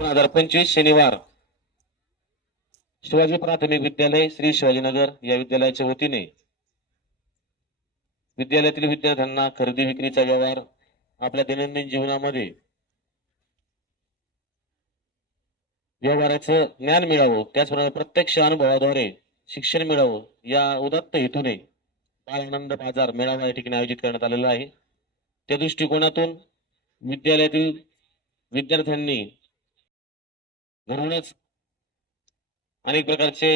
हजार पंचवीस शनिवार. शिवाजी प्राथमिक विद्यालय श्री शिवाजीनगर या विद्यालयाच्या वतीने विद्यालयातील विद्यार्थ्यांना खरेदी विक्रीचा व्यवहार आपल्या दैनंदिन जीवनामध्ये व्यवहाराचं ज्ञान मिळावं त्याचप्रमाणे प्रत्यक्ष अनुभवाद्वारे शिक्षण मिळावं या उदात्त हेतूने बालानंद बाजार मेळावा या ठिकाणी आयोजित करण्यात आलेला आहे. त्या दृष्टिकोनातून विद्यालयातील विद्यार्थ्यांनी म्हणूनच अनेक प्रकारचे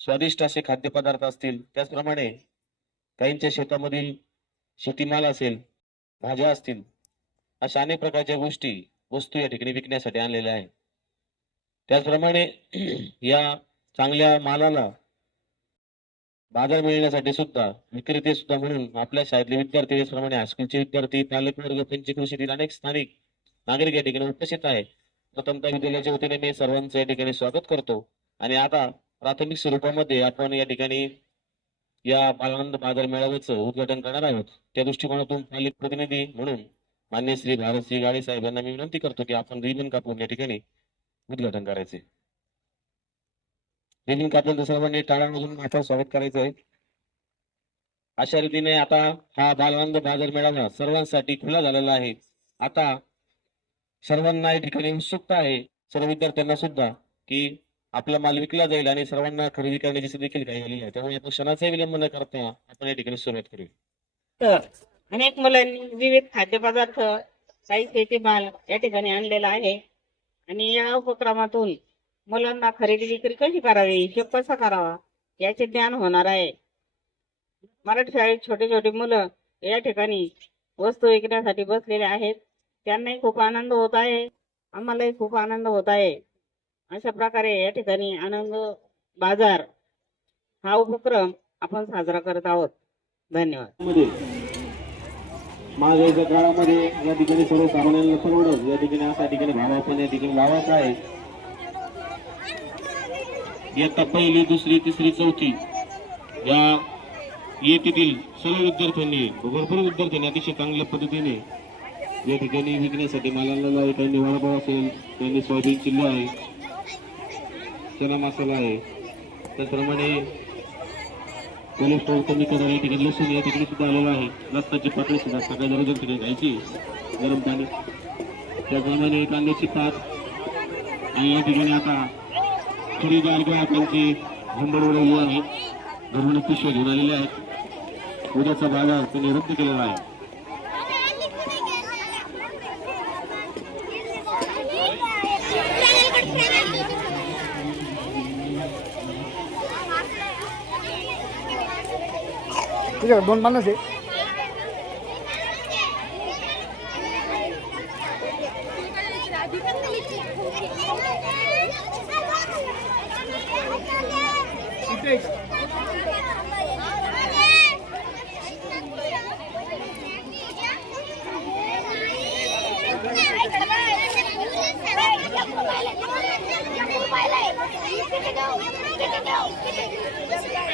स्वादिष्ट असे खाद्यपदार्थ असतील त्याचप्रमाणे काहींच्या शेतामधील शेतीमाल असेल भाज्या असतील अशा अनेक प्रकारच्या गोष्टी वस्तू या ठिकाणी विकण्यासाठी आणलेल्या आहेत. त्याचप्रमाणे या चांगल्या मालाला बाजार मिळण्यासाठी सुद्धा विक्रेते सुद्धा म्हणून आपल्या शाळेतले विद्यार्थी त्याचप्रमाणे हायस्कूलचे विद्यार्थी पालकवर्ग पंचकृषीतील अनेक स्थानिक नागरिक या ठिकाणी उपस्थित आहेत. प्रथमता विद्यालयाच्या वतीने मी सर्वांचं या ठिकाणी स्वागत करतो. आणि आता प्राथमिक स्वरूपामध्ये आपण या ठिकाणी या बालानंद बाजार मेळाव्याचं उद्घाटन करणार आहोत. त्या दृष्टिकोनातून पालिक प्रतिनिधी म्हणून मान्य श्री भारतसिंह गाडे साहेब यांना मी विनंती करतो की आपण रिबन कापून या ठिकाणी उद्घाटन करायचे. रिबन कापून सर्वांनी टाळामधून आता स्वागत करायचं आहे. अशा रीतीने आता हा बालानंद बाजार मेळावा सर्वांसाठी खुला झालेला आहे. आता सर्वांना या ठिकाणी उत्सुकता आहे. सर्व विद्यार्थ्यांना सुद्धा की आपला माल विकला जाईल आणि सर्वांना खरेदी करण्याची देखील काही झालेली आहे. त्यामुळे आपण क्षणाचा विलंब न करता आपण या ठिकाणी सुरुवात करू तर अनेक मुलांनी विविध खाद्यपदार्थ काही माल या ठिकाणी आणलेला आहे. आणि या उपक्रमातून मुलांना खरेदी विक्री कशी करावी हिशोब कसा करावा याचे ज्ञान होणार आहे. मराठी शाळेत छोटे छोटे मुलं या ठिकाणी वस्तू विकण्यासाठी बसलेले आहेत. त्यांनाही खूप आनंद होत आहे. आम्हालाही खूप आनंद होत आहे. अशा प्रकारे या ठिकाणी आनंद बाजार हा उपक्रम आपण साजरा करत आहोत. धन्यवाद. मध्ये महागाईच्या काळामध्ये या ठिकाणी सर्वसामान्यांना परवडत या ठिकाणी अशा ठिकाणी भावा पण या ठिकाणी लावायचा आहे. इयत्ता पहिली दुसरी तिसरी चौथी या येथील सर्व विद्यार्थ्यांनी भरपूर विद्यार्थ्यांनी अतिशय चांगल्या पद्धतीने या ठिकाणी विकण्यासाठी मालाला आहे काही वडापाव असेल त्यांनी सोयाबीन चिल्ला आहे चना मसाला आहे. त्याचप्रमाणे कोलेस्ट्रॉल कमी करायला या ठिकाणी लसूण या ठिकाणी सुद्धा आलेला आहे. लसणाची पातळी सुद्धा सकाळी दररोज ठिकाणी घ्यायची गरम पाणी. त्याप्रमाणे कांद्याची पात आणि या ठिकाणी आता थोडी किंवा आपल्याची झंबड उडवली आहे. घरून पिशव्या घेऊन आलेल्या आहेत. उद्याचा बाजार त्यांनी रद्द केलेला आहे. Tidak, bon mana sih? Eh. Get it out! Get it out! Get it out!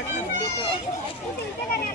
রাখ